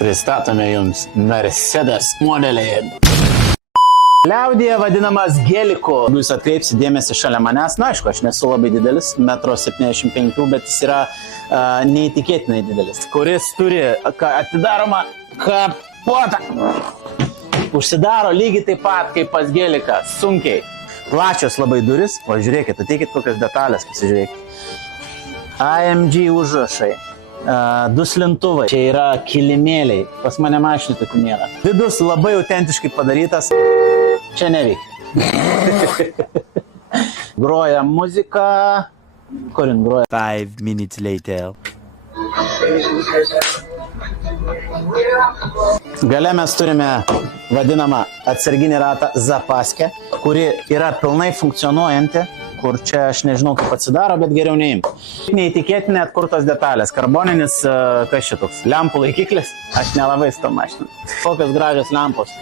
Pristatome jums Mercedes modelį. Liaudyje vadinamas geliku. Jūs atkreipsite dėmesį šalia manęs. Na, aišku, aš nesu labai didelis, 1,75 m, bet jis yra neįtikėtinai didelis. Kuris turi atidaromą kapotą. Užsidaro lygiai taip pat kaip pas geliką, sunkiai. Plačios labai duris. O žiūrėkit, ateikit kokias detalės, pasižiūrėkit. AMG užrašai. 2 slintuvai. Čia yra kilimėliai. Pas mane mašinų tokių nėra. Vidus labai autentiškai padarytas. Čia neveikia. Groja muzika. Kurin groja? 5 minutes later. Gale mes turime vadinamą atsarginį ratą zapaskę, kuri yra pilnai funkcionuojanti, kur čia aš nežinau kaip atsidaro, bet geriau neimti. Neįtikėtinai atkurtos detalės. Karboninis, kas šitoks, lempų laikiklis. Aš nelabai su to mašinu. Kokios gražios lempos.